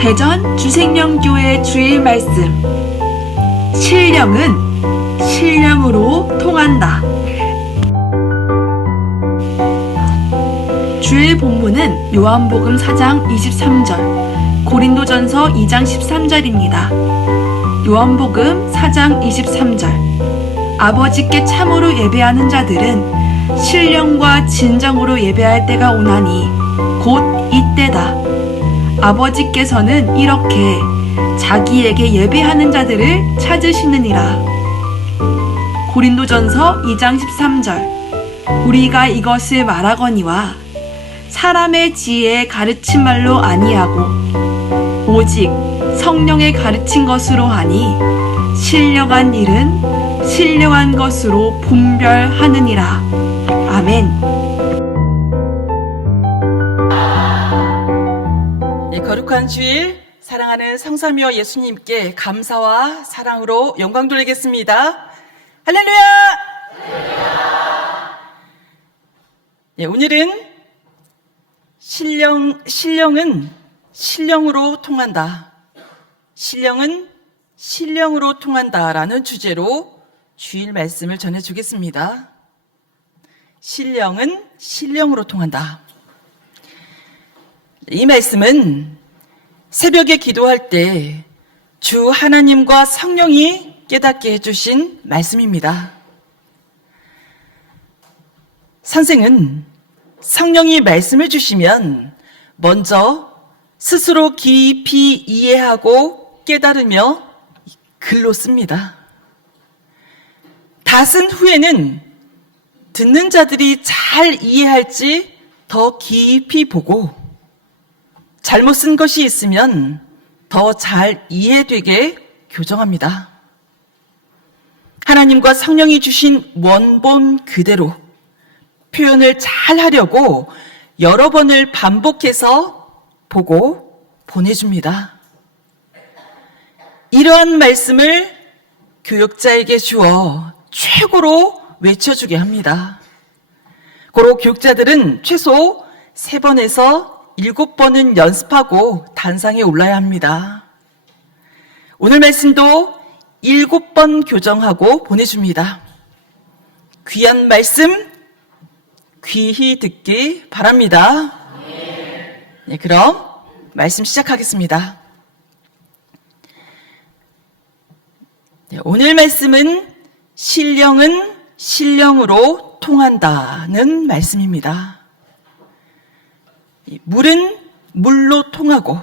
대전 주생명교회 주일 말씀. 신령은 신령으로 통한다. 주일 본문은 요한복음 4장 23절, 고린도전서 2장 13절입니다. 요한복음 4장 23절. 아버지께 참으로 예배하는 자들은 신령과 진정으로 예배할 때가 오나니 곧 이때다. 아버지께서는 이렇게 자기에게 예배하는 자들을 찾으시느니라. 고린도전서 2장 13절. 우리가 이것을 말하거니와 사람의 지혜에 가르친 말로 아니하고 오직 성령의 가르친 것으로 하니 신령한 일은 신령한 것으로 분별하느니라. 아멘. 거룩한 주일, 사랑하는 성삼위와 예수님께 감사와 사랑으로 영광 돌리겠습니다. 할렐루야! 오늘은 신령은 신령으로 통한다. 신령은 신령으로 통한다라는 주제로 주일 말씀을 전해주겠습니다. 신령은 신령으로 통한다. 이 말씀은 새벽에 기도할 때 주 하나님과 성령이 깨닫게 해주신 말씀입니다. 선생은 성령이 말씀을 주시면 먼저 스스로 깊이 이해하고 깨달으며 글로 씁니다. 다 쓴 후에는 듣는 자들이 잘 이해할지 더 깊이 보고 잘못 쓴 것이 있으면 더 잘 이해되게 교정합니다. 하나님과 성령이 주신 원본 그대로 표현을 잘 하려고 여러 번을 반복해서 보고 보내줍니다. 이러한 말씀을 교육자에게 주어 최고로 외쳐주게 합니다. 고로 교육자들은 최소 3번에서 7번은 연습하고 단상에 올라야 합니다. 오늘 말씀도 7번 교정하고 보내줍니다. 귀한 말씀 귀히 듣기 바랍니다. 네, 그럼 말씀 시작하겠습니다. 네, 오늘 말씀은 신령은 신령으로 통한다는 말씀입니다. 물은 물로 통하고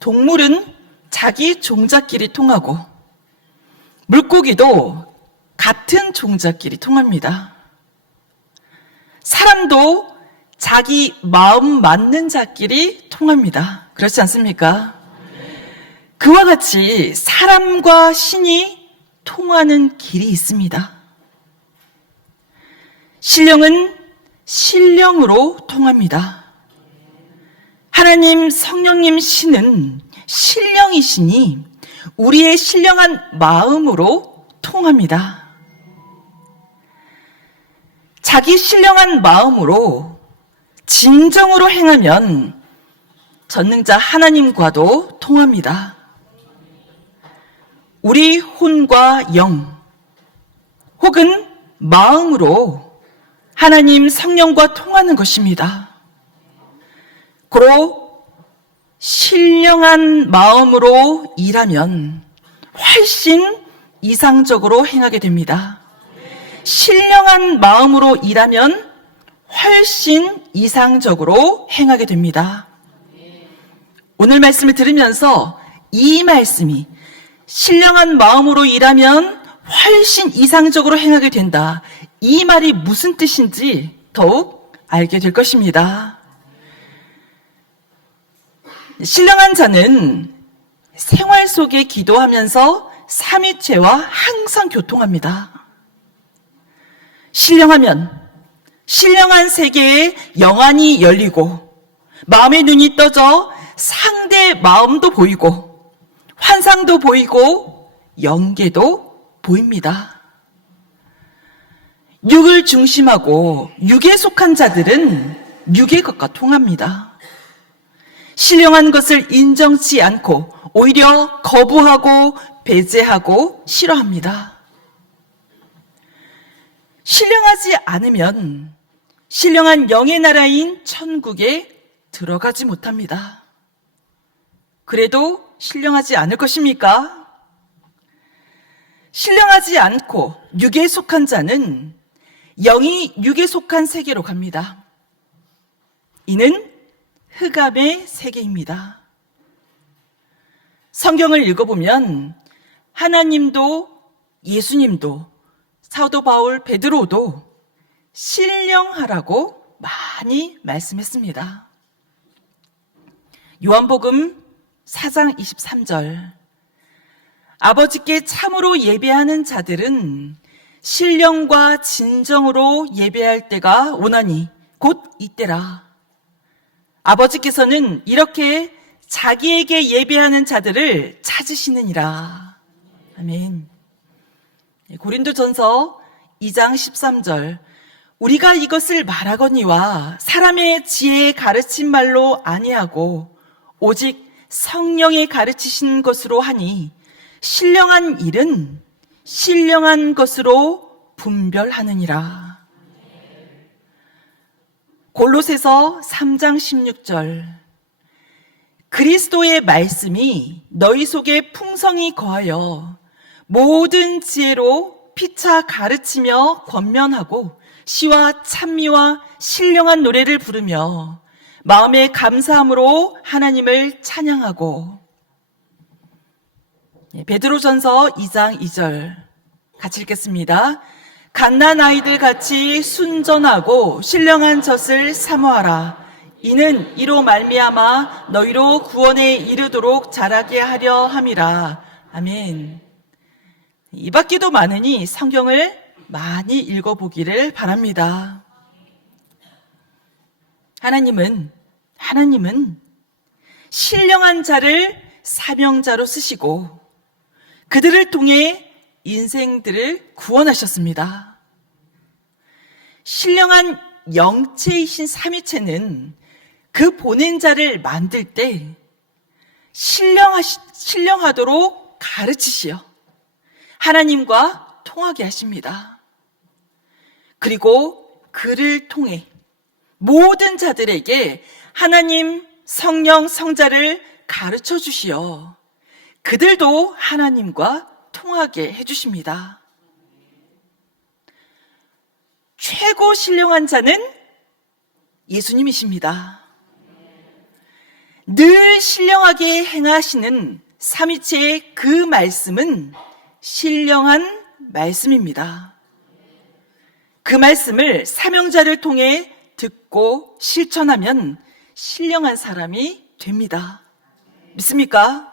동물은 자기 종자끼리 통하고 물고기도 같은 종자끼리 통합니다. 사람도 자기 마음 맞는 자끼리 통합니다. 그렇지 않습니까? 그와 같이 사람과 신이 통하는 길이 있습니다. 신령은 신령으로 통합니다. 하나님 성령님 신은 신령이시니 우리의 신령한 마음으로 통합니다. 자기 신령한 마음으로 진정으로 행하면 전능자 하나님과도 통합니다. 우리 혼과 영 혹은 마음으로 하나님 성령과 통하는 것입니다. 고로 신령한 마음으로 일하면 훨씬 이상적으로 행하게 됩니다. 신령한 마음으로 일하면 훨씬 이상적으로 행하게 됩니다. 오늘 말씀을 들으면서 이 말씀이 신령한 마음으로 일하면 훨씬 이상적으로 행하게 된다. 이 말이 무슨 뜻인지 더욱 알게 될 것입니다. 신령한 자는 생활 속에 기도하면서 삼위체와 항상 교통합니다. 신령하면 신령한 세계에 영안이 열리고 마음의 눈이 떠져 상대의 마음도 보이고 환상도 보이고 영계도 보입니다. 육을 중심하고 육에 속한 자들은 육의 것과 통합니다. 신령한 것을 인정치 않고 오히려 거부하고 배제하고 싫어합니다. 신령하지 않으면 신령한 영의 나라인 천국에 들어가지 못합니다. 그래도 신령하지 않을 것입니까? 신령하지 않고 육에 속한 자는 영이 육에 속한 세계로 갑니다. 이는 흑암의 세계입니다. 성경을 읽어보면 하나님도 예수님도 사도 바울 베드로도 신령하라고 많이 말씀했습니다. 요한복음 4장 23절 아버지께 참으로 예배하는 자들은 신령과 진정으로 예배할 때가 오나니 곧 이때라. 아버지께서는 이렇게 자기에게 예배하는 자들을 찾으시느니라. 아멘. 고린도전서 2장 13절 우리가 이것을 말하거니와 사람의 지혜에 가르친 말로 아니하고 오직 성령의 가르치신 것으로 하니 신령한 일은 신령한 것으로 분별하느니라. 골로새서 3장 16절 그리스도의 말씀이 너희 속에 풍성히 거하여 모든 지혜로 피차 가르치며 권면하고 시와 찬미와 신령한 노래를 부르며 마음의 감사함으로 하나님을 찬양하고 베드로전서 2장 2절 같이 읽겠습니다. 갓난 아이들 같이 순전하고 신령한 젖을 사모하라. 이는 이로 말미암아 너희로 구원에 이르도록 자라게 하려 함이라. 아멘. 이 밖에도 많으니 성경을 많이 읽어보기를 바랍니다. 하나님은 신령한 자를 사명자로 쓰시고 그들을 통해 인생들을 구원하셨습니다. 신령한 영체이신 삼위체는 그 보낸 자를 만들 때 신령하도록 가르치시어 하나님과 통하게 하십니다. 그리고 그를 통해 모든 자들에게 하나님, 성령, 성자를 가르쳐 주시어 그들도 하나님과 통하게 해주십니다. 최고 신령한 자는 예수님이십니다. 늘 신령하게 행하시는 삼위체의 그 말씀은 신령한 말씀입니다. 그 말씀을 사명자를 통해 듣고 실천하면 신령한 사람이 됩니다. 믿습니까?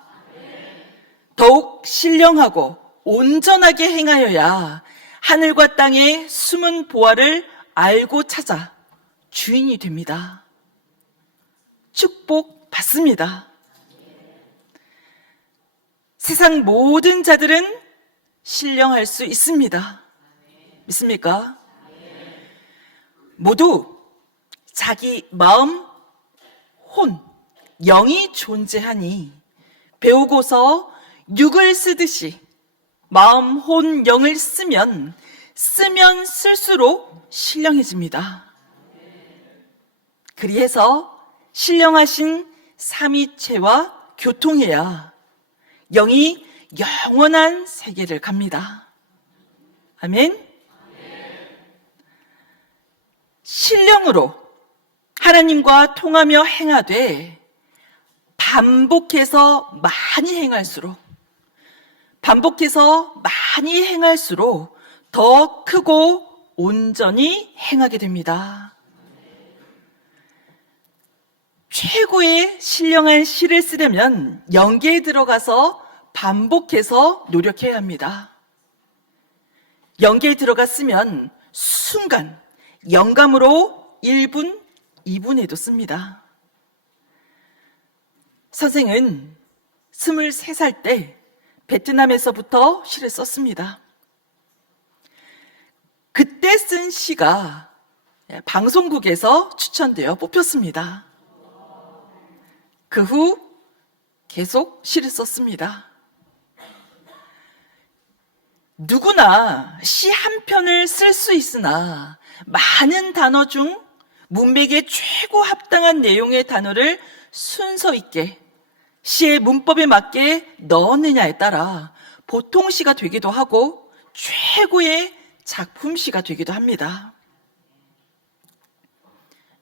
더욱 신령하고 온전하게 행하여야 하늘과 땅의 숨은 보화를 알고 찾아 주인이 됩니다. 축복 받습니다. 세상 모든 자들은 신령할 수 있습니다. 믿습니까? 모두 자기 마음, 혼, 영이 존재하니 배우고서 육을 쓰듯이 마음, 혼, 영을 쓰면 쓸수록 신령해집니다. 그리해서 신령하신 삼위체와 교통해야 영이 영원한 세계를 갑니다. 아멘. 신령으로 하나님과 통하며 행하되 반복해서 많이 행할수록 더 크고 온전히 행하게 됩니다. 최고의 신령한 시를 쓰려면 영계에 들어가서 반복해서 노력해야 합니다. 영계에 들어갔으면 순간 영감으로 1분, 2분에도 씁니다. 선생은 23살 때 베트남에서부터 시를 썼습니다. 그때 쓴 시가 방송국에서 추천되어 뽑혔습니다. 그 후 계속 시를 썼습니다. 누구나 시 한 편을 쓸 수 있으나 많은 단어 중 문맥에 최고 합당한 내용의 단어를 순서 있게 시의 문법에 맞게 넣었느냐에 따라 보통 시가 되기도 하고 최고의 작품 시가 되기도 합니다.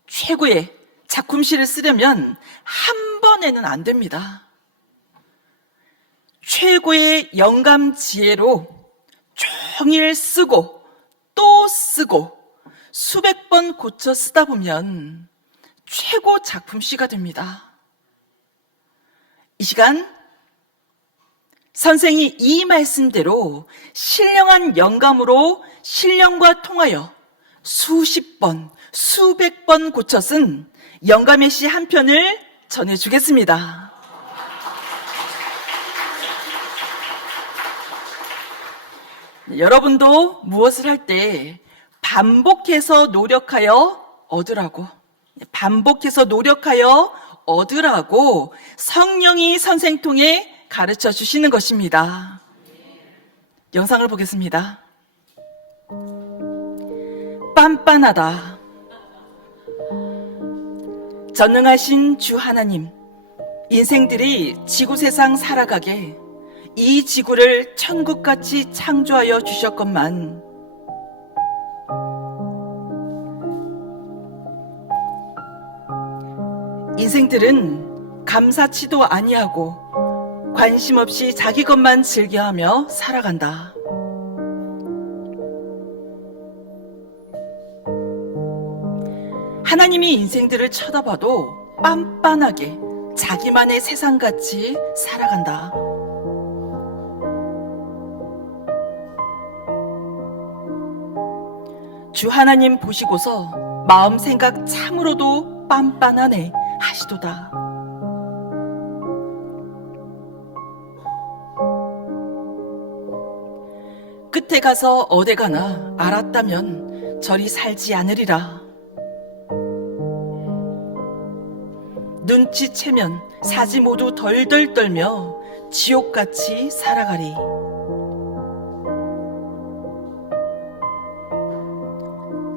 최고의 작품 시를 쓰려면 한 번에는 안 됩니다. 최고의 영감 지혜로 종일 쓰고 또 쓰고 수백 번 고쳐 쓰다 보면 최고 작품 시가 됩니다. 이 시간 선생이 이 말씀대로 신령한 영감으로 신령과 통하여 수십 번, 수백 번 고쳐 쓴 영감의 시 한 편을 전해주겠습니다. 여러분도 무엇을 할 때 반복해서 노력하여 얻으라고, 반복해서 노력하여 얻으라고 성령이 선생 통해 가르쳐 주시는 것입니다. 영상을 보겠습니다. 빤빤하다. 전능하신 주 하나님, 인생들이 지구 세상 살아가게 이 지구를 천국같이 창조하여 주셨건만 인생들은 감사치도 아니하고 관심 없이 자기 것만 즐겨하며 살아간다. 하나님이 인생들을 쳐다봐도 빤빤하게 자기만의 세상같이 살아간다. 주 하나님 보시고서 마음 생각 참으로도 빤빤하네 하시도다. 끝에 가서 어디 가나 알았다면 저리 살지 않으리라. 눈치채면 사지 모두 덜덜 떨며 지옥같이 살아가리.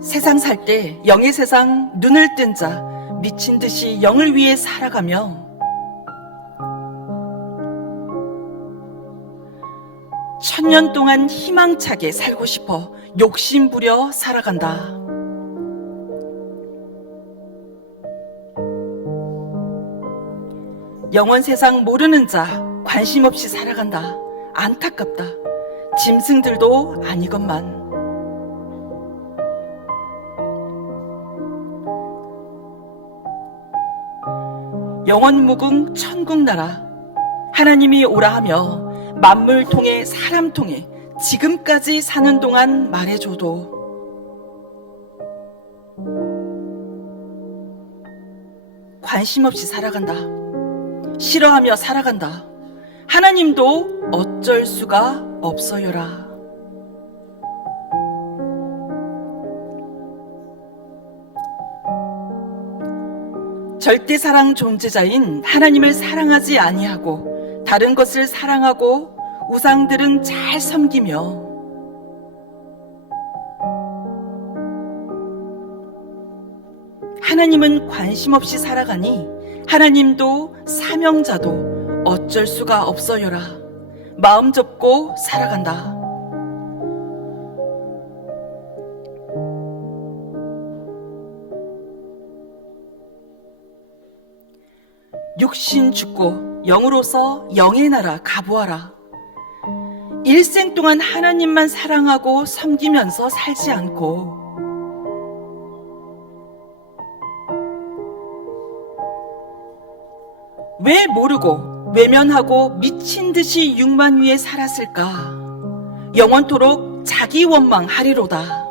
세상 살 때 영의 세상 눈을 뜬 자 미친 듯이 영을 위해 살아가며 천년 동안 희망차게 살고 싶어 욕심 부려 살아간다. 영원 세상 모르는 자 관심 없이 살아간다. 안타깝다. 짐승들도 아니건만. 영원 무궁 천국나라 하나님이 오라 하며 만물 통해 사람 통해 지금까지 사는 동안 말해줘도 관심 없이 살아간다. 싫어하며 살아간다. 하나님도 어쩔 수가 없어요라. 절대 사랑 존재자인 하나님을 사랑하지 아니하고 다른 것을 사랑하고 우상들은 잘 섬기며 하나님은 관심 없이 살아가니 하나님도 사명자도 어쩔 수가 없어요라. 마음 접고 살아간다. 육신 죽고 영으로서 영의 나라 가보아라. 일생 동안 하나님만 사랑하고 섬기면서 살지 않고 왜 모르고 외면하고 미친 듯이 육만 위에 살았을까? 영원토록 자기 원망하리로다.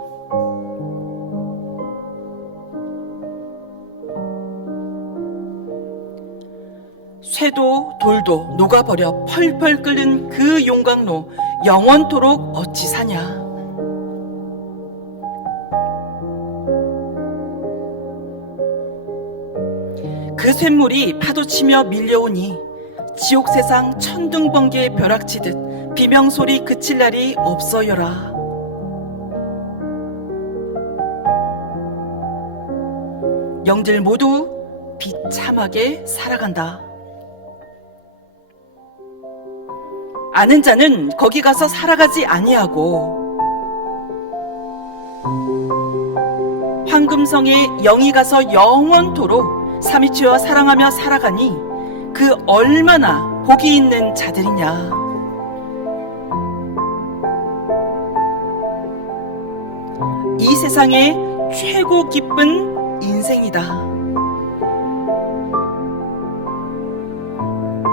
쇠도 돌도 녹아버려 펄펄 끓는 그 용광로 영원토록 어찌 사냐. 그 쇳물이 파도치며 밀려오니 지옥 세상 천둥번개에 벼락치듯 비명소리 그칠 날이 없어요라. 영들 모두 비참하게 살아간다. 아는 자는 거기 가서 살아가지 아니하고 황금성에 영이 가서 영원토록 삼위체와 사랑하며 살아가니 그 얼마나 복이 있는 자들이냐. 이 세상의 최고 기쁜 인생이다.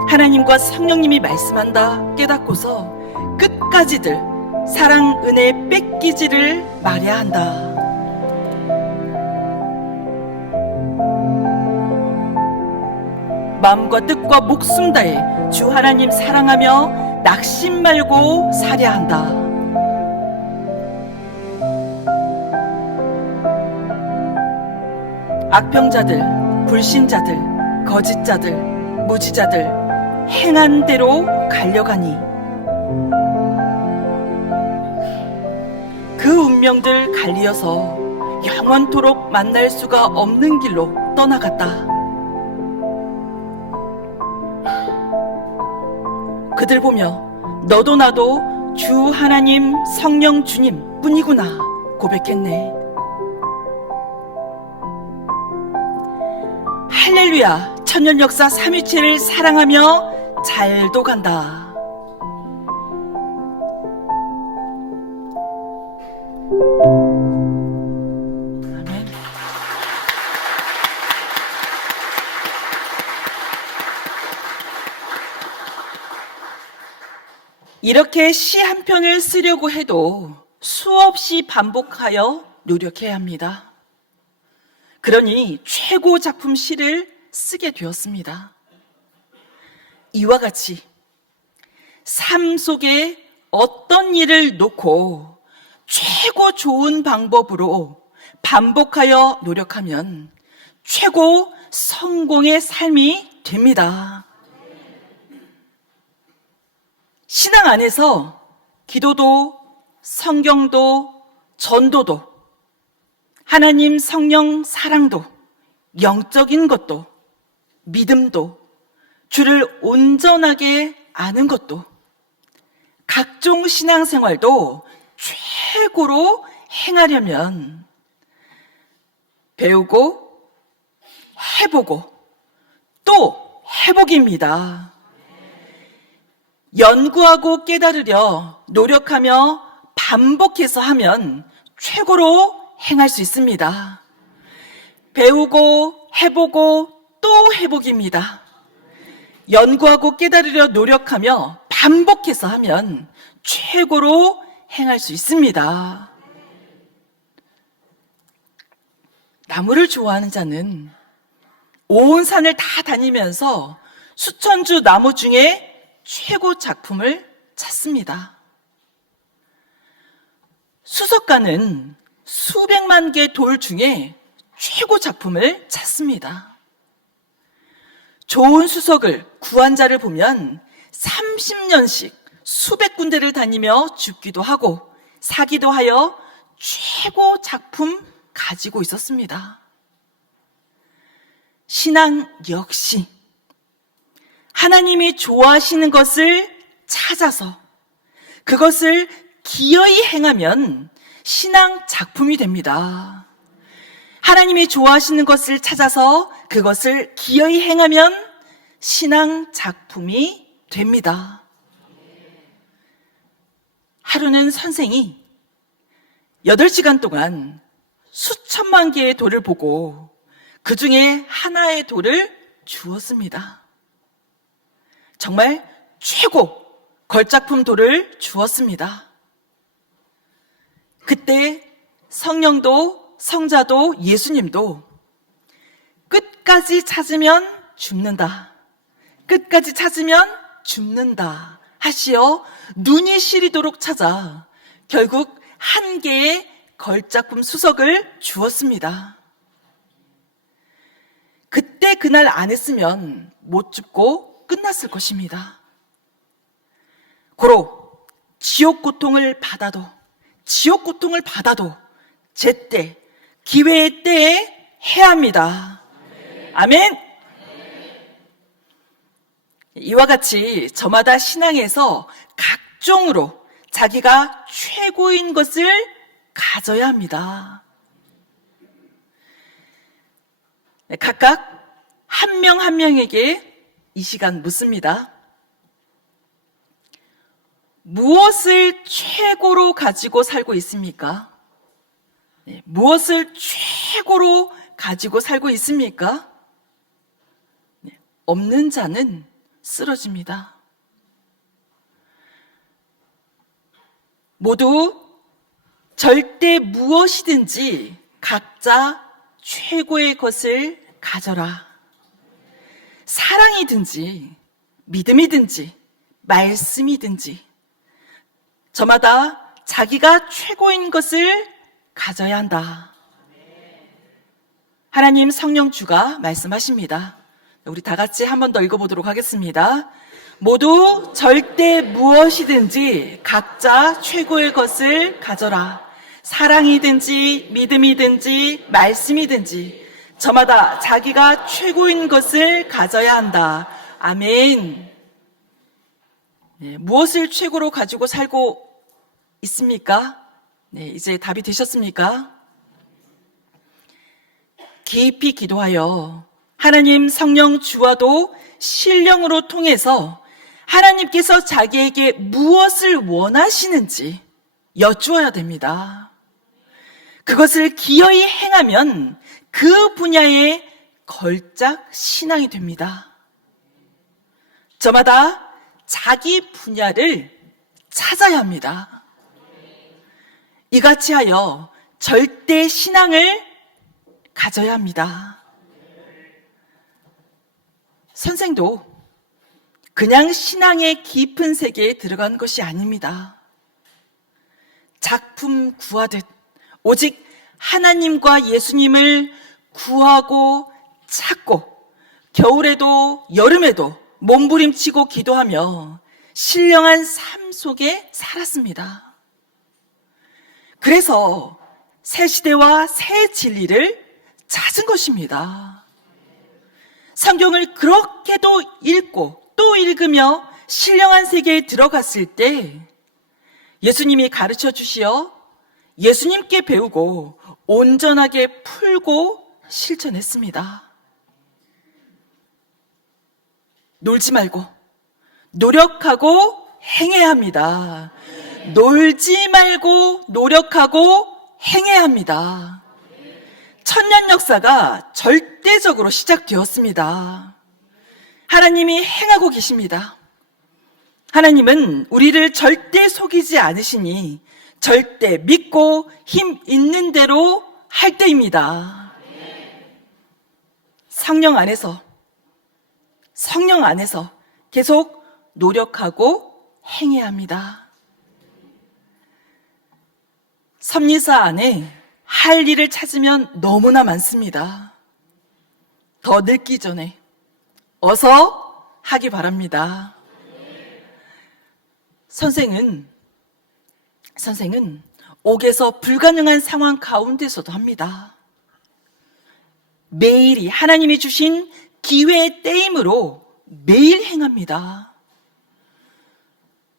하나님과 성령님이 말씀한다 깨닫고서 끝까지들 사랑 은혜 뺏기지를 말해야 한다. 마음과 뜻과 목숨 다해 주 하나님 사랑하며 낙심 말고 살야 한다. 악평자들, 불신자들, 거짓자들, 무지자들 행한 대로 갈려가니 그 운명들 갈리어서 영원토록 만날 수가 없는 길로 떠나갔다. 그들 보며 너도 나도 주 하나님 성령 주님 뿐이구나 고백했네. 할렐루야, 천년 역사 삼위체를 사랑하며 잘도 간다. 아멘. 이렇게 시 한 편을 쓰려고 해도 수없이 반복하여 노력해야 합니다. 그러니 최고 작품 시를 쓰게 되었습니다. 이와 같이 삶 속에 어떤 일을 놓고 최고 좋은 방법으로 반복하여 노력하면 최고 성공의 삶이 됩니다. 신앙 안에서 기도도, 성경도, 전도도, 하나님 성령 사랑도, 영적인 것도, 믿음도, 주를 온전하게 아는 것도, 각종 신앙생활도 최고로 행하려면 배우고 해보고 또 해보기입니다. 연구하고 깨달으려 노력하며 반복해서 하면 최고로 행할 수 있습니다. 배우고 해보고 또 해보기입니다. 연구하고 깨달으려 노력하며 반복해서 하면 최고로 행할 수 있습니다. 나무를 좋아하는 자는 온 산을 다 다니면서 수천주 나무 중에 최고 작품을 찾습니다. 수석가는 수백만 개 돌 중에 최고 작품을 찾습니다. 좋은 수석을 구한 자를 보면 30년씩 수백 군데를 다니며 죽기도 하고 사기도 하여 최고 작품 가지고 있었습니다. 신앙 역시 하나님이 좋아하시는 것을 찾아서 그것을 기어이 행하면 신앙 작품이 됩니다. 하나님이 좋아하시는 것을 찾아서 그것을 기어이 행하면 신앙 작품이 됩니다. 하루는 선생이 8시간 동안 수천만 개의 돌을 보고 그 중에 하나의 돌을 주었습니다. 정말 최고 걸작품 돌을 주었습니다. 그때 성령도 성자도 예수님도 끝까지 찾으면 죽는다. 끝까지 찾으면 죽는다. 하시어 눈이 시리도록 찾아 결국 한 개의 걸작품 수석을 주었습니다. 그때 그날 안 했으면 못 죽고 끝났을 것입니다. 고로 지옥 고통을 받아도 제때 기회의 때에 해야 합니다. 아멘. 이와 같이 저마다 신앙에서 각종으로 자기가 최고인 것을 가져야 합니다. 각각 한 명 한 명에게 이 시간 묻습니다. 무엇을 최고로 가지고 살고 있습니까? 무엇을 최고로 가지고 살고 있습니까? 없는 자는 쓰러집니다. 모두 절대 무엇이든지 각자 최고의 것을 가져라. 사랑이든지 믿음이든지 말씀이든지 저마다 자기가 최고인 것을 가져야 한다. 하나님 성령주가 말씀하십니다. 우리 다 같이 한 번 더 읽어보도록 하겠습니다. 모두 절대 무엇이든지 각자 최고의 것을 가져라. 사랑이든지 믿음이든지 말씀이든지 저마다 자기가 최고인 것을 가져야 한다. 아멘. 무엇을 최고로 가지고 살고 있습니까? 이제 답이 되셨습니까? 깊이 기도하여 하나님 성령 주와도 신령으로 통해서 하나님께서 자기에게 무엇을 원하시는지 여쭈어야 됩니다. 그것을 기어이 행하면 그 분야의 걸작 신앙이 됩니다. 저마다 자기 분야를 찾아야 합니다. 이같이 하여 절대 신앙을 가져야 합니다. 선생도 그냥 신앙의 깊은 세계에 들어간 것이 아닙니다. 작품 구하듯 오직 하나님과 예수님을 구하고 찾고 겨울에도 여름에도 몸부림치고 기도하며 신령한 삶 속에 살았습니다. 그래서 새 시대와 새 진리를 찾은 것입니다. 성경을 그렇게도 읽고 또 읽으며 신령한 세계에 들어갔을 때 예수님이 가르쳐 주시어 예수님께 배우고 온전하게 풀고 실천했습니다. 놀지 말고 노력하고 행해야 합니다. 놀지 말고 노력하고 행해야 합니다. 천년 역사가 절대적으로 시작되었습니다. 하나님이 행하고 계십니다. 하나님은 우리를 절대 속이지 않으시니 절대 믿고 힘 있는 대로 할 때입니다. 성령 안에서 계속 노력하고 행해야 합니다. 섭리사 안에 할 일을 찾으면 너무나 많습니다. 더 늙기 전에 어서 하기 바랍니다. 선생은 옥에서 불가능한 상황 가운데서도 합니다. 매일이 하나님이 주신 기회의 때임으로 매일 행합니다.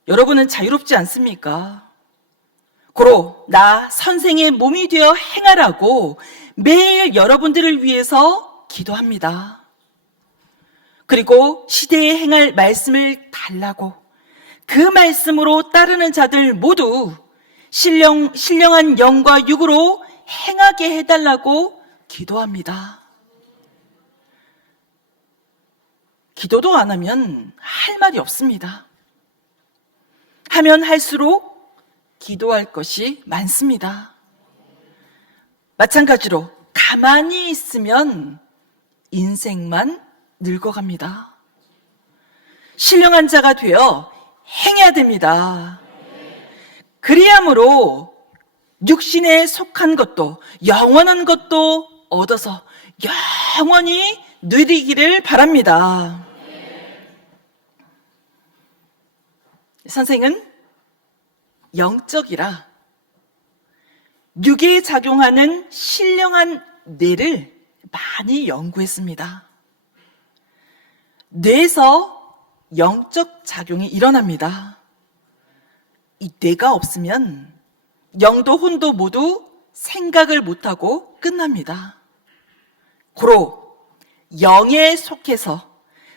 여러분은 자유롭지 않습니까? 고로 나 선생의 몸이 되어 행하라고 매일 여러분들을 위해서 기도합니다. 그리고 시대에 행할 말씀을 달라고 그 말씀으로 따르는 자들 모두 신령한 영과 육으로 행하게 해달라고 기도합니다. 기도도 안 하면 할 말이 없습니다. 하면 할수록 기도할 것이 많습니다. 마찬가지로 가만히 있으면 인생만 늙어갑니다. 신령한 자가 되어 행해야 됩니다. 그리함으로 육신에 속한 것도 영원한 것도 얻어서 영원히 누리기를 바랍니다. 선생은 영적이라 뇌에 작용하는 신령한 뇌를 많이 연구했습니다. 뇌에서 영적 작용이 일어납니다. 이 뇌가 없으면 영도 혼도 모두 생각을 못하고 끝납니다. 고로 영에 속해서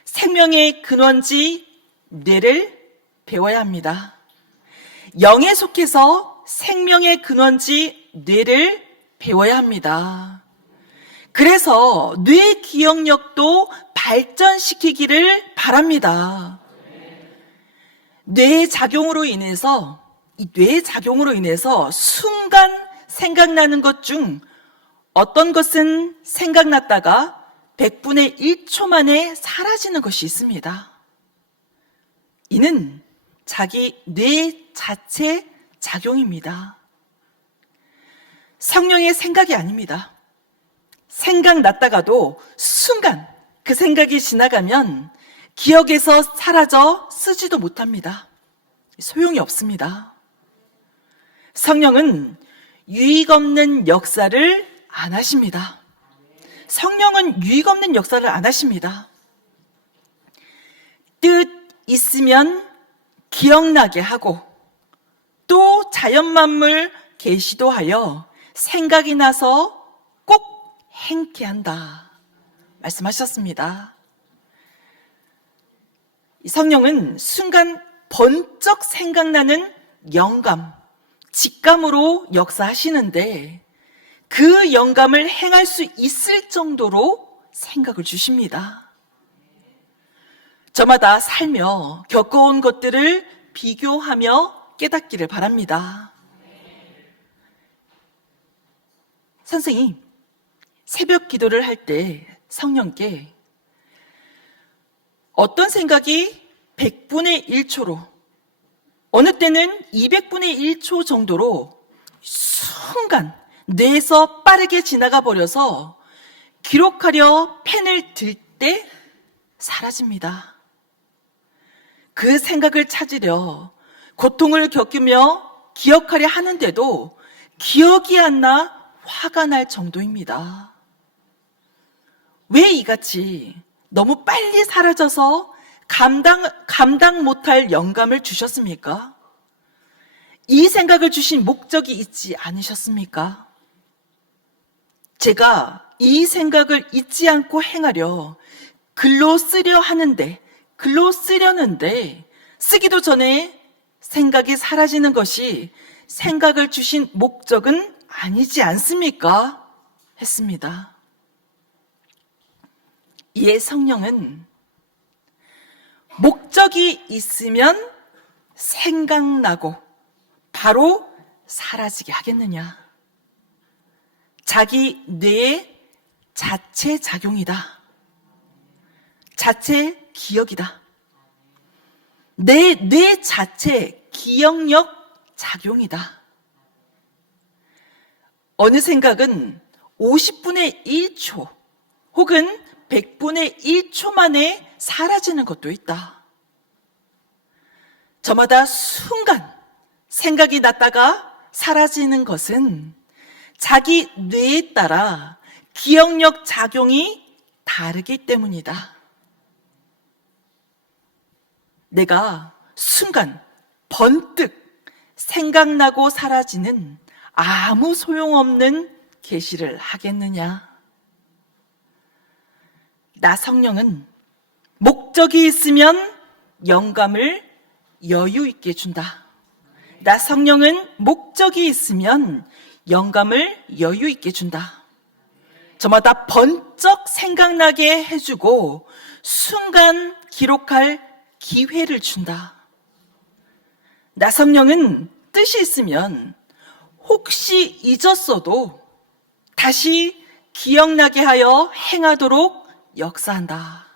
생명의 근원지 뇌를 배워야 합니다. 영에 속해서 생명의 근원지 뇌를 배워야 합니다. 그래서 뇌 기억력도 발전시키기를 바랍니다. 뇌의 작용으로 인해서 순간 생각나는 것 중 어떤 것은 생각났다가 100분의 1초 만에 사라지는 것이 있습니다. 이는 자기 뇌 자체 작용입니다. 성령의 생각이 아닙니다. 생각났다가도 순간 그 생각이 지나가면 기억에서 사라져 쓰지도 못합니다. 소용이 없습니다. 성령은 유익 없는 역사를 안 하십니다. 성령은 유익 없는 역사를 안 하십니다. 뜻 있으면 기억나게 하고 또 자연만물 계시도 하여 생각이 나서 꼭 행케 한다 말씀하셨습니다. 성령은 순간 번쩍 생각나는 영감, 직감으로 역사하시는데 그 영감을 행할 수 있을 정도로 생각을 주십니다. 저마다 살며 겪어온 것들을 비교하며 깨닫기를 바랍니다. 선생님, 새벽 기도를 할 때 성령께 어떤 생각이 100분의 1초로, 어느 때는 200분의 1초 정도로 순간 뇌에서 빠르게 지나가 버려서 기록하려 펜을 들 때 사라집니다. 그 생각을 찾으려 고통을 겪으며 기억하려 하는데도 기억이 안 나 화가 날 정도입니다. 왜 이같이 너무 빨리 사라져서 감당 못할 영감을 주셨습니까? 이 생각을 주신 목적이 있지 않으셨습니까? 제가 이 생각을 잊지 않고 행하려 글로 쓰려는데 쓰기도 전에 생각이 사라지는 것이 생각을 주신 목적은 아니지 않습니까? 했습니다. 이에 성령은 목적이 있으면 생각나고 바로 사라지게 하겠느냐? 자기 뇌의 자체 작용이다. 자체 기억이다. 내 뇌 자체 기억력 작용이다. 어느 생각은 50분의 1초 혹은 100분의 1초 만에 사라지는 것도 있다. 저마다 순간 생각이 났다가 사라지는 것은 자기 뇌에 따라 기억력 작용이 다르기 때문이다. 내가 순간 번뜩 생각나고 사라지는 아무 소용없는 계시를 하겠느냐? 나 성령은 목적이 있으면 영감을 여유 있게 준다. 나 성령은 목적이 있으면 영감을 여유 있게 준다. 저마다 번쩍 생각나게 해주고 순간 기록할 기회를 준다. 나 성령은 뜻이 있으면 혹시 잊었어도 다시 기억나게 하여 행하도록 역사한다.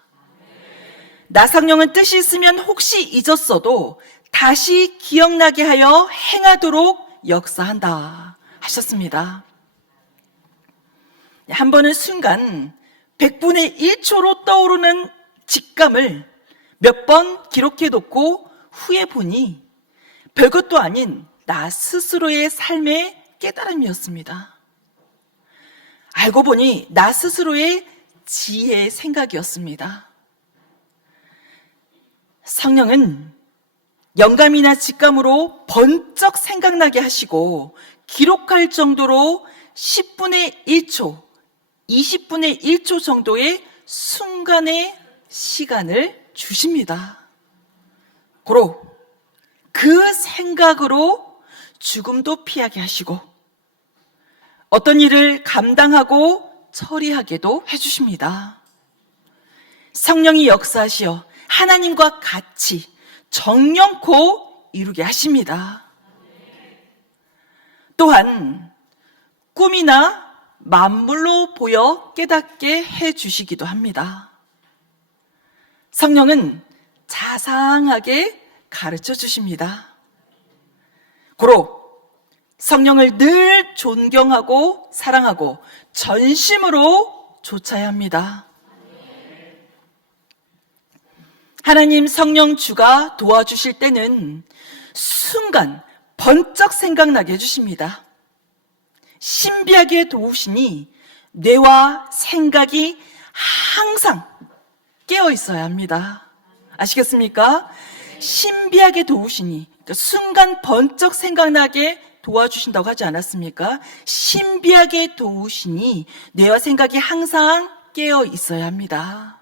나 성령은 뜻이 있으면 혹시 잊었어도 다시 기억나게 하여 행하도록 역사한다 하셨습니다. 한 번은 순간 100분의 1초로 떠오르는 직감을 몇 번 기록해 놓고 후에 보니 별것도 아닌 나 스스로의 삶의 깨달음이었습니다. 알고 보니 나 스스로의 지혜의 생각이었습니다. 성령은 영감이나 직감으로 번쩍 생각나게 하시고 기록할 정도로 10분의 1초, 20분의 1초 정도의 순간의 시간을 주십니다. 고로 그 생각으로 죽음도 피하게 하시고 어떤 일을 감당하고 처리하게도 해주십니다. 성령이 역사하시어 하나님과 같이 정령코 이루게 하십니다. 또한 꿈이나 만물로 보여 깨닫게 해주시기도 합니다. 성령은 자상하게 가르쳐 주십니다. 고로 성령을 늘 존경하고 사랑하고 전심으로 좇아야 합니다. 하나님 성령 주가 도와주실 때는 순간 번쩍 생각나게 해주십니다. 신비하게 도우시니 뇌와 생각이 항상 깨어 있어야 합니다. 아시겠습니까? 신비하게 도우시니, 그러니까 순간 번쩍 생각나게 도와주신다고 하지 않았습니까? 신비하게 도우시니 뇌와 생각이 항상 깨어 있어야 합니다.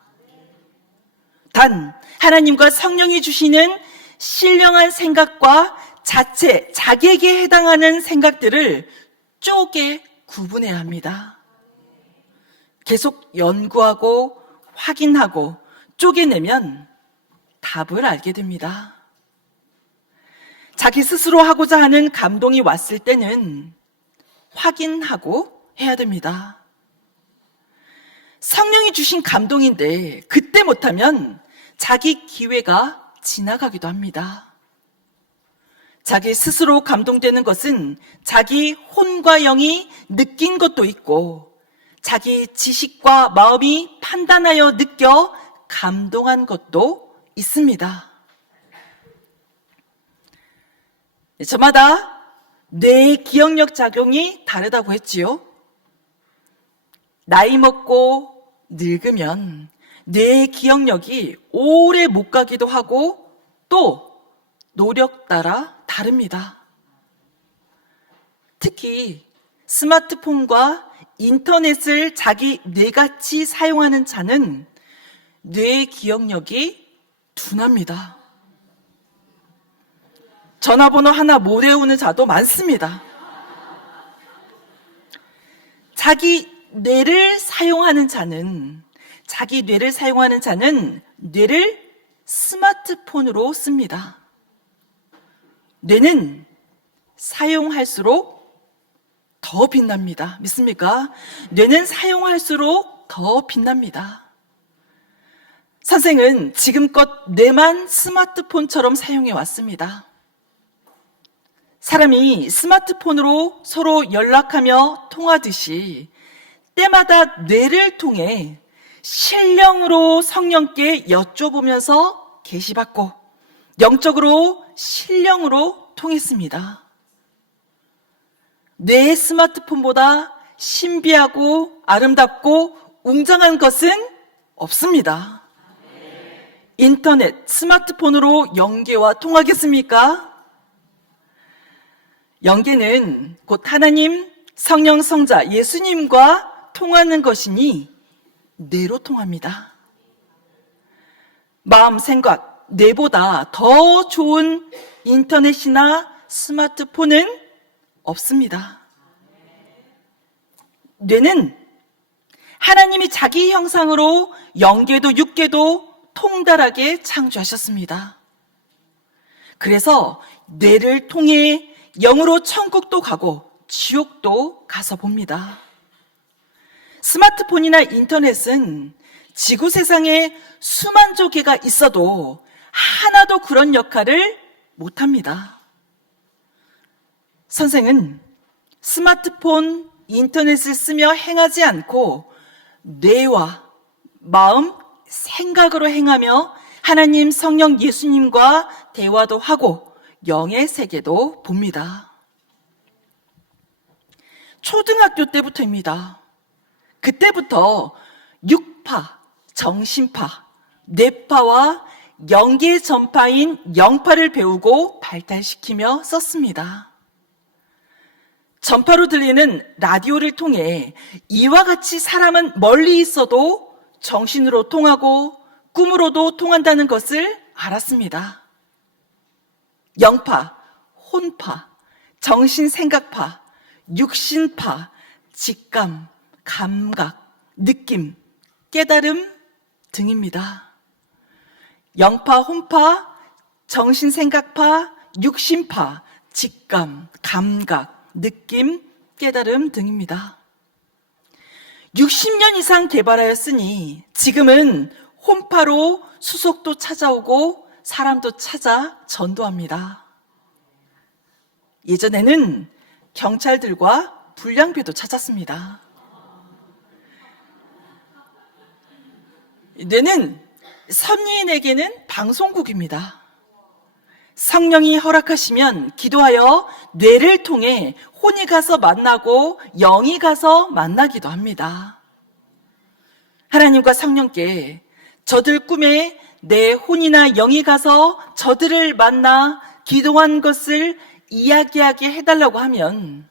단 하나님과 성령이 주시는 신령한 생각과 자체 자기에게 해당하는 생각들을 쪼개 구분해야 합니다. 계속 연구하고 확인하고 쪼개내면 답을 알게 됩니다. 자기 스스로 하고자 하는 감동이 왔을 때는 확인하고 해야 됩니다. 성령이 주신 감동인데 그때 못하면 자기 기회가 지나가기도 합니다. 자기 스스로 감동되는 것은 자기 혼과 영이 느낀 것도 있고 자기 지식과 마음이 판단하여 느껴 감동한 것도 있습니다. 저마다 뇌의 기억력 작용이 다르다고 했지요. 나이 먹고 늙으면 뇌의 기억력이 오래 못 가기도 하고 또 노력 따라 다릅니다. 특히 스마트폰과 인터넷을 자기 뇌같이 사용하는 자는 뇌의 기억력이 둔합니다. 전화번호 하나 못 외우는 자도 많습니다. 자기 뇌를 사용하는 자는 뇌를 스마트폰으로 씁니다. 뇌는 사용할수록 더 빛납니다. 믿습니까? 뇌는 사용할수록 더 빛납니다. 선생은 지금껏 뇌만 스마트폰처럼 사용해 왔습니다. 사람이 스마트폰으로 서로 연락하며 통하듯이 때마다 뇌를 통해 신령으로 성령께 여쭤보면서 계시받고 영적으로 신령으로 통했습니다. 뇌의 스마트폰보다 신비하고 아름답고 웅장한 것은 없습니다. 인터넷, 스마트폰으로 영계와 통하겠습니까? 영계는 곧 하나님, 성령, 성자, 예수님과 통하는 것이니 뇌로 통합니다. 마음, 생각, 뇌보다 더 좋은 인터넷이나 스마트폰은 없습니다. 뇌는 하나님이 자기 형상으로 영계도 육계도 통달하게 창조하셨습니다. 그래서 뇌를 통해 영으로 천국도 가고 지옥도 가서 봅니다. 스마트폰이나 인터넷은 지구 세상에 수만조 개가 있어도 하나도 그런 역할을 못합니다. 선생은 스마트폰, 인터넷을 쓰며 행하지 않고 뇌와 마음, 생각으로 행하며 하나님, 성령, 예수님과 대화도 하고 영의 세계도 봅니다. 초등학교 때부터입니다. 그때부터 육파, 정신파, 뇌파와 영계 전파인 영파를 배우고 발달시키며 썼습니다. 전파로 들리는 라디오를 통해 이와 같이 사람은 멀리 있어도 정신으로 통하고 꿈으로도 통한다는 것을 알았습니다. 영파, 혼파, 정신생각파, 육신파, 직감, 감각, 느낌, 깨달음 등입니다. 영파, 혼파, 정신생각파, 육신파, 직감, 감각, 느낌, 깨달음 등입니다. 60년 이상 개발하였으니 지금은 혼파로 수속도 찾아오고 사람도 찾아 전도합니다. 예전에는 경찰들과 불량배도 찾았습니다. 뇌는 선인에게는 방송국입니다. 성령이 허락하시면 기도하여 뇌를 통해 혼이 가서 만나고 영이 가서 만나기도 합니다. 하나님과 성령께 저들 꿈에 내 혼이나 영이 가서 저들을 만나 기도한 것을 이야기하게 해달라고 하면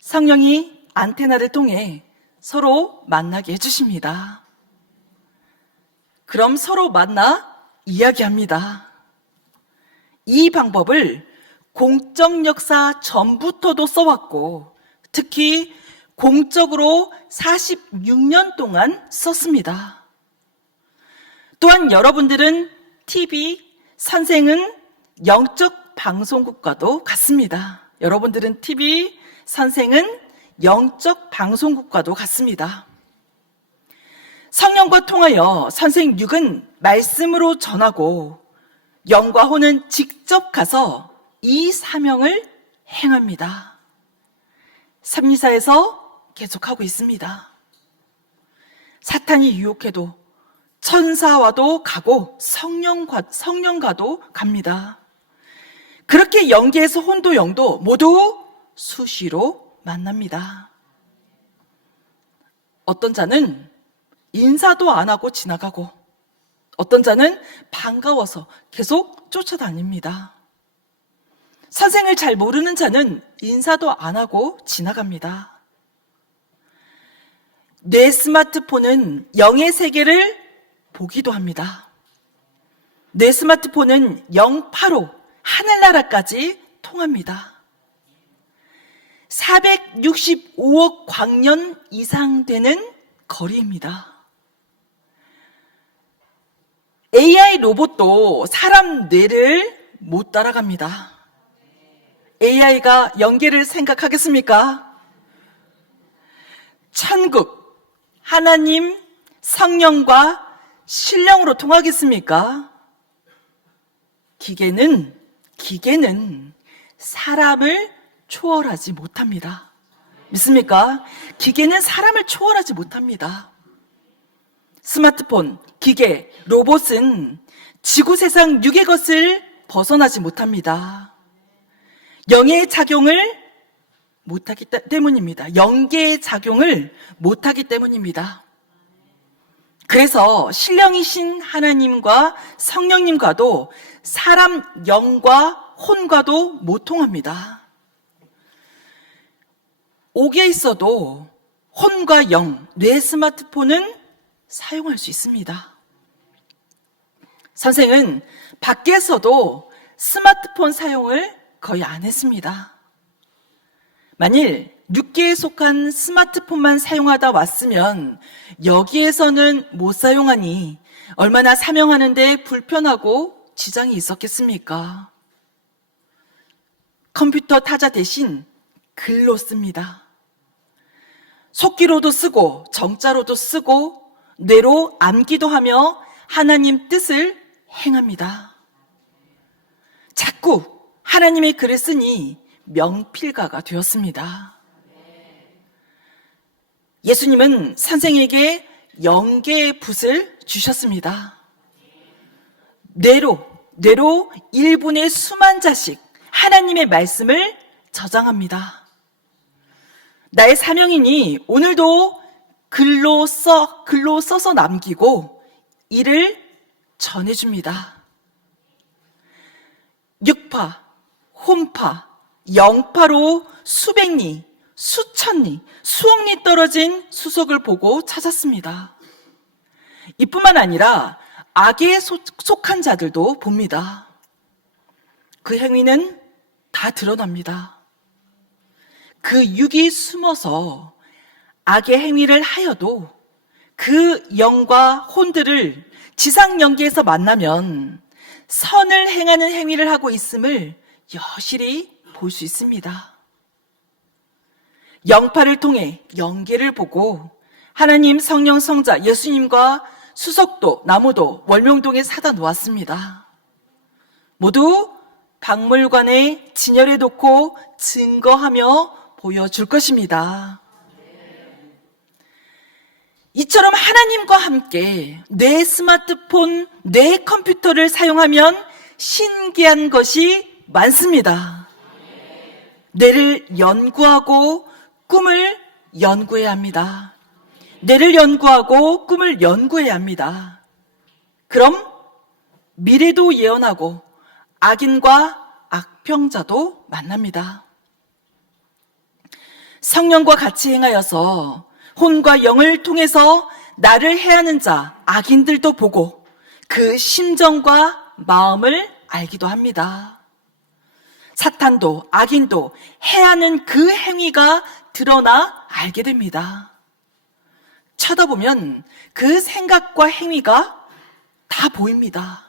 성령이 안테나를 통해 서로 만나게 해주십니다. 그럼 서로 만나 이야기합니다. 이 방법을 공적 역사 전부터도 써왔고 특히 공적으로 46년 동안 썼습니다. 또한 여러분들은 TV, 선생은 영적 방송국과도 같습니다. 여러분들은 TV, 선생은 영적 방송국과도 같습니다. 성령과 통하여 선생 6은 말씀으로 전하고 영과 혼은 직접 가서 이 사명을 행합니다. 삼리사에서 계속하고 있습니다. 사탄이 유혹해도 천사와도 가고 성령과도 갑니다. 그렇게 영계에서 혼도 영도 모두 수시로 만납니다. 어떤 자는 인사도 안 하고 지나가고 어떤 자는 반가워서 계속 쫓아다닙니다. 선생을 잘 모르는 자는 인사도 안 하고 지나갑니다. 내 스마트폰은 영의 세계를 보기도 합니다. 내 스마트폰은 영파로 하늘나라까지 통합니다. 465억 광년 이상 되는 거리입니다. AI 로봇도 사람 뇌를 못 따라갑니다. AI가 영계를 생각하겠습니까? 천국, 하나님, 성령과 신령으로 통하겠습니까? 기계는 사람을 초월하지 못합니다. 믿습니까? 기계는 사람을 초월하지 못합니다. 스마트폰, 기계, 로봇은 지구 세상 육의 것을 벗어나지 못합니다. 영의 작용을 못하기 때문입니다. 영계의 작용을 못하기 때문입니다. 그래서 신령이신 하나님과 성령님과도 사람 영과 혼과도 못 통합니다. 옥에 있어도 혼과 영, 뇌 스마트폰은 사용할 수 있습니다. 선생은 밖에서도 스마트폰 사용을 거의 안 했습니다. 만일 육계에 속한 스마트폰만 사용하다 왔으면 여기에서는 못 사용하니 얼마나 사명하는데 불편하고 지장이 있었겠습니까? 컴퓨터 타자 대신 글로 씁니다. 속기로도 쓰고 정자로도 쓰고 뇌로 암기도 하며 하나님 뜻을 행합니다. 자꾸 하나님의 글을 쓰니 명필가가 되었습니다. 예수님은 선생에게 영계의 붓을 주셨습니다. 뇌로 1분의 수만 자씩 하나님의 말씀을 저장합니다. 나의 사명이니 오늘도 글로 써서 남기고 이를 전해줍니다. 육파, 혼파, 영파로 수백 리, 수천 리, 수억 리 떨어진 수석을 보고 찾았습니다. 이뿐만 아니라 악에 속한 자들도 봅니다. 그 행위는 다 드러납니다. 그 육이 숨어서 악의 행위를 하여도 그 영과 혼들을 지상 영계에서 만나면 선을 행하는 행위를 하고 있음을 여실히 볼 수 있습니다. 영파를 통해 영계를 보고 하나님 성령 성자 예수님과 수석도 나무도 월명동에 사다 놓았습니다. 모두 박물관에 진열해 놓고 증거하며 보여줄 것입니다. 이처럼 하나님과 함께 내 스마트폰, 내 컴퓨터를 사용하면 신기한 것이 많습니다. 뇌를 연구하고 꿈을 연구해야 합니다. 뇌를 연구하고 꿈을 연구해야 합니다. 그럼 미래도 예언하고 악인과 악평자도 만납니다. 성령과 같이 행하여서 혼과 영을 통해서 나를 해하는 자, 악인들도 보고 그 심정과 마음을 알기도 합니다. 사탄도 악인도 해하는 그 행위가 드러나 알게 됩니다. 쳐다보면 그 생각과 행위가 다 보입니다.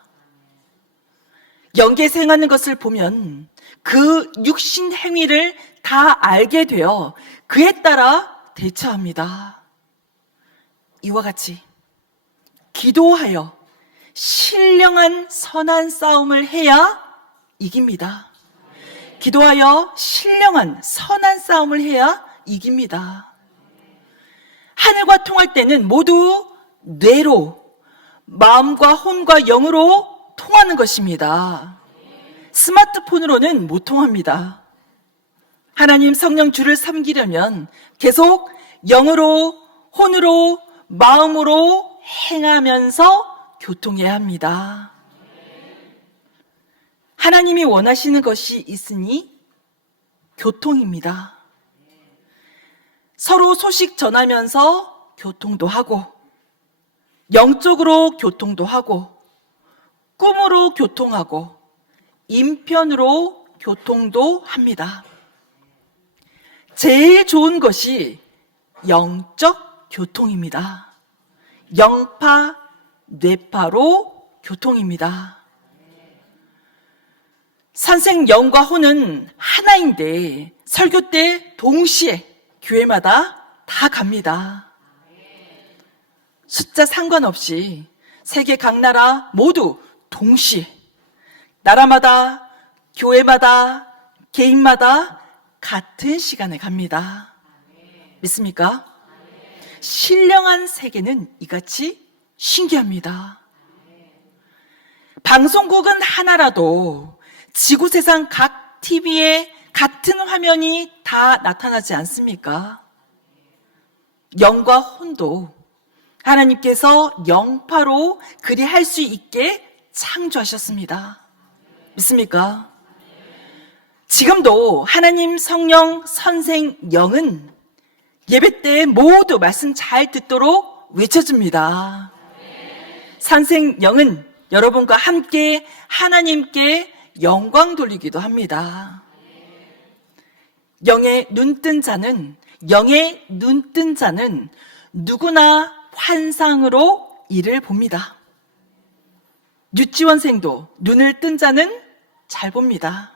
영계에서 행하는 것을 보면 그 육신 행위를 다 알게 되어 그에 따라 대처합니다. 이와 같이 기도하여 신령한 선한 싸움을 해야 이깁니다. 기도하여 신령한 선한 싸움을 해야 이깁니다. 하늘과 통할 때는 모두 뇌로, 마음과 혼과 영으로 통하는 것입니다. 스마트폰으로는 못 통합니다. 하나님 성령 주를 섬기려면 계속 영으로, 혼으로, 마음으로 행하면서 교통해야 합니다. 하나님이 원하시는 것이 있으니 교통입니다. 서로 소식 전하면서 교통도 하고, 영적으로 교통도 하고, 꿈으로 교통하고, 인편으로 교통도 합니다. 제일 좋은 것이 영적 교통입니다. 영파, 뇌파로 교통입니다. 선생 영과 혼은 하나인데 설교 때 동시에 교회마다 다 갑니다. 숫자 상관없이 세계 각 나라 모두 동시에 나라마다, 교회마다, 개인마다 같은 시간에 갑니다. 믿습니까? 신령한 세계는 이같이 신기합니다. 방송국은 하나라도 지구 세상 각 TV에 같은 화면이 다 나타나지 않습니까? 영과 혼도 하나님께서 영파로 그리 할 수 있게 창조하셨습니다. 믿습니까? 지금도 하나님 성령 선생 영은 예배 때 모두 말씀 잘 듣도록 외쳐줍니다. 선생 영은 여러분과 함께 하나님께 영광 돌리기도 합니다. 영의 눈뜬 자는 누구나 환상으로 이를 봅니다. 유치원생도 눈을 뜬 자는 잘 봅니다.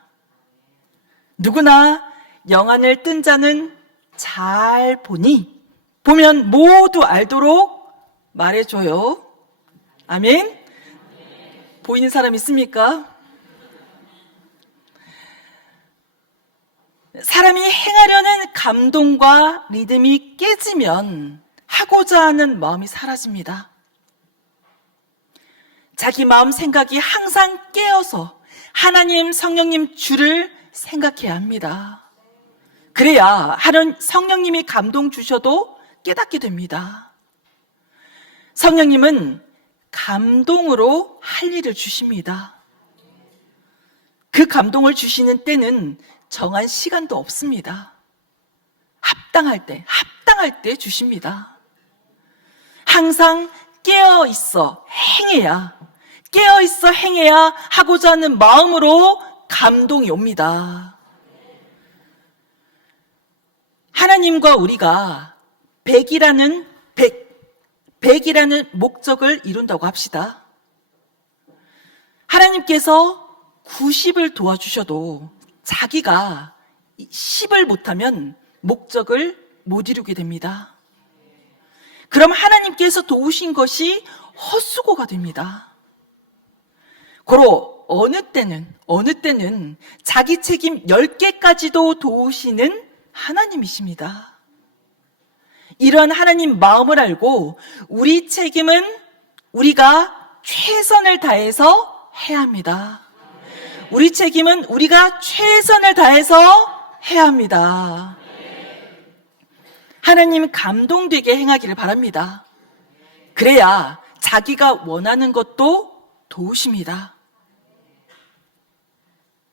누구나 영안을 뜬 자는 잘 보니 보면 모두 알도록 말해줘요. 아멘? 보이는 사람 있습니까? 사람이 행하려는 감동과 리듬이 깨지면 하고자 하는 마음이 사라집니다. 자기 마음 생각이 항상 깨어서 하나님, 성령님 주를 생각해야 합니다. 그래야 성령님이 감동 주셔도 깨닫게 됩니다. 성령님은 감동으로 할 일을 주십니다. 그 감동을 주시는 때는 정한 시간도 없습니다. 합당할 때 주십니다. 항상 깨어있어 행해야 하고자 하는 마음으로 감동이 옵니다. 하나님과 우리가 100이라는 목적을 이룬다고 합시다. 하나님께서 90을 도와주셔도 자기가 10을 못하면 목적을 못 이루게 됩니다. 그럼 하나님께서 도우신 것이 헛수고가 됩니다. 고로 어느 때는 자기 책임 10개까지도 도우시는 하나님이십니다. 이런 하나님 마음을 알고 우리 책임은 우리가 최선을 다해서 해야 합니다. 우리 책임은 우리가 최선을 다해서 해야 합니다. 하나님 감동되게 행하기를 바랍니다. 그래야 자기가 원하는 것도 도우십니다.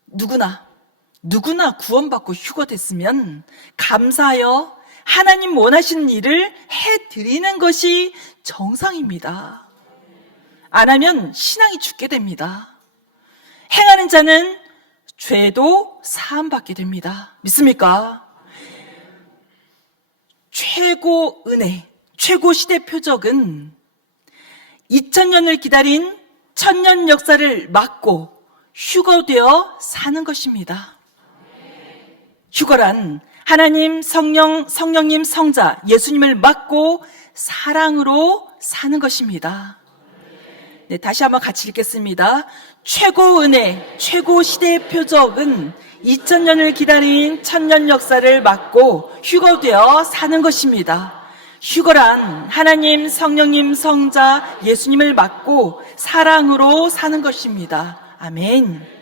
누구나 구원받고 휴거됐으면 감사하여 하나님 원하시는 일을 해드리는 것이 정상입니다. 안 하면 신앙이 죽게 됩니다. 행하는 자는 죄도 사함받게 됩니다. 믿습니까? 최고 은혜, 최고 시대 표적은 2000년을 기다린 천년 역사를 막고 휴거되어 사는 것입니다. 휴거란 하나님, 성령님, 성자, 예수님을 맡고 사랑으로 사는 것입니다. 네, 다시 한번 같이 읽겠습니다. 최고 은혜, 최고 시대의 표적은 2000년을 기다린 천년 역사를 맡고 휴거되어 사는 것입니다. 휴거란 하나님, 성령님, 성자, 예수님을 맡고 사랑으로 사는 것입니다. 아멘.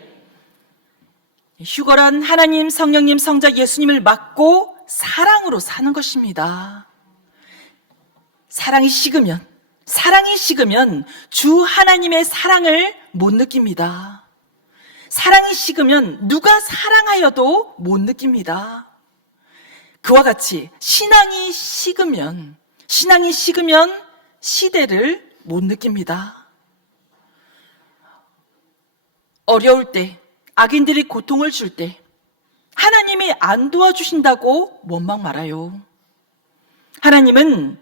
휴거란 하나님, 성령님, 성자, 예수님을 맡고 사랑으로 사는 것입니다. 사랑이 식으면 주 하나님의 사랑을 못 느낍니다. 사랑이 식으면 누가 사랑하여도 못 느낍니다. 그와 같이 신앙이 식으면 시대를 못 느낍니다. 어려울 때, 악인들이 고통을 줄 때 하나님이 안 도와주신다고 원망 말아요. 하나님은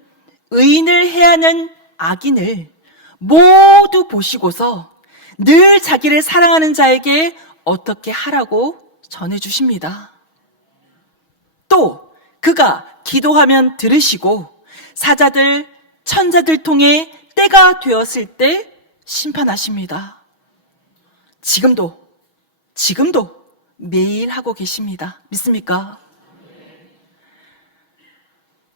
의인을 해하는 악인을 모두 보시고서 늘 자기를 사랑하는 자에게 어떻게 하라고 전해주십니다. 또 그가 기도하면 들으시고 사자들, 천자들 통해 때가 되었을 때 심판하십니다. 지금도 매일 하고 계십니다. 믿습니까?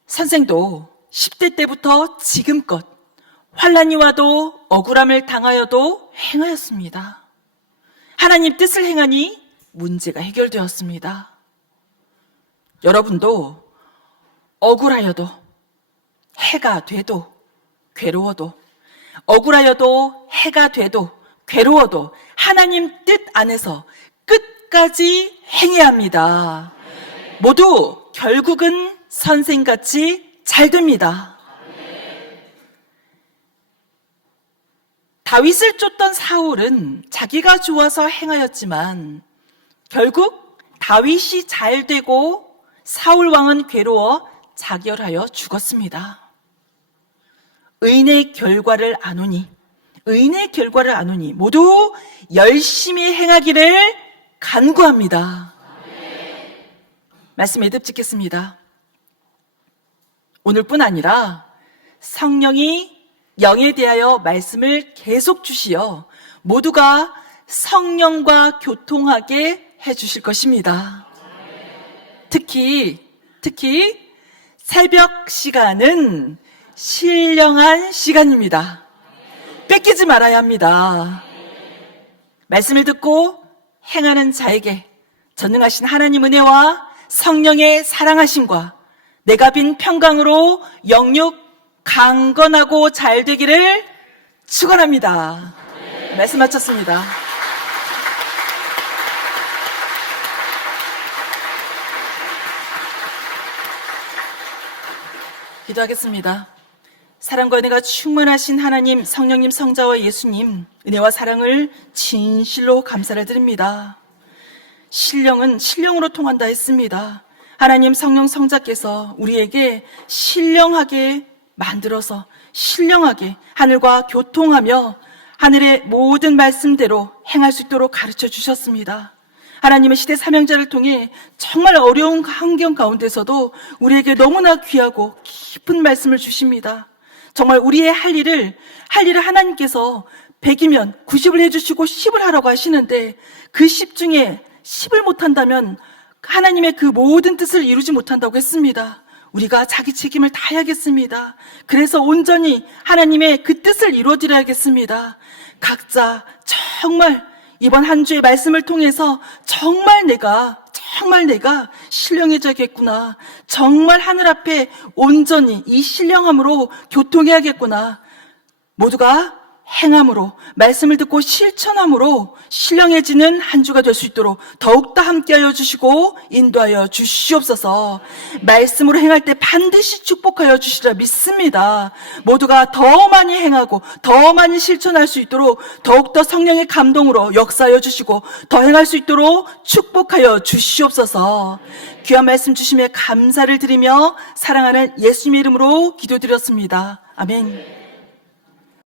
선생도 10대 때부터 지금껏 환난이 와도 억울함을 당하여도 행하였습니다. 하나님 뜻을 행하니 문제가 해결되었습니다. 여러분도 억울하여도 해가 돼도 괴로워도 억울하여도 해가 돼도 괴로워도 하나님 뜻 안에서 끝까지 행해야 합니다. 모두 결국은 선생같이 잘 됩니다. 다윗을 쫓던 사울은 자기가 좋아서 행하였지만 결국 다윗이 잘 되고 사울 왕은 괴로워 자결하여 죽었습니다. 의인의 결과를 아노니 모두 열심히 행하기를 간구합니다. 말씀 애듭 짓겠습니다. 오늘뿐 아니라 성령이 영에 대하여 말씀을 계속 주시어 모두가 성령과 교통하게 해주실 것입니다. 특히 새벽 시간은 신령한 시간입니다. 뺏기지 말아야 합니다. 말씀을 듣고 행하는 자에게 전능하신 하나님 은혜와 성령의 사랑하심과 내가 빈 평강으로 영육 강건하고 잘 되기를 축원합니다. 말씀 마쳤습니다. 기도하겠습니다. 사랑과 은혜가 충만하신 하나님, 성령님, 성자와 예수님, 은혜와 사랑을 진실로 감사를 드립니다. 신령은 신령으로 통한다 했습니다. 하나님, 성령, 성자께서 우리에게 신령하게 만들어서 신령하게 하늘과 교통하며 하늘의 모든 말씀대로 행할 수 있도록 가르쳐 주셨습니다. 하나님의 시대 사명자를 통해 정말 어려운 환경 가운데서도 우리에게 너무나 귀하고 깊은 말씀을 주십니다. 정말 우리의 할 일을 하나님께서 100이면 90을 해주시고 10을 하라고 하시는데 그 10 중에 10을 못한다면 하나님의 그 모든 뜻을 이루지 못한다고 했습니다. 우리가 자기 책임을 다해야겠습니다. 그래서 온전히 하나님의 그 뜻을 이루어드려야겠습니다. 각자 정말 이번 한 주의 말씀을 통해서 정말 내가 신령해져야겠구나. 정말 하늘 앞에 온전히 이 신령함으로 교통해야겠구나. 모두가 행함으로 말씀을 듣고 실천함으로 신령해지는 한 주가 될 수 있도록 더욱더 함께하여 주시고 인도하여 주시옵소서. 말씀으로 행할 때 반드시 축복하여 주시리라 믿습니다. 모두가 더 많이 행하고 더 많이 실천할 수 있도록 더욱더 성령의 감동으로 역사하여 주시고 더 행할 수 있도록 축복하여 주시옵소서. 귀한 말씀 주심에 감사를 드리며 사랑하는 예수님의 이름으로 기도드렸습니다. 아멘.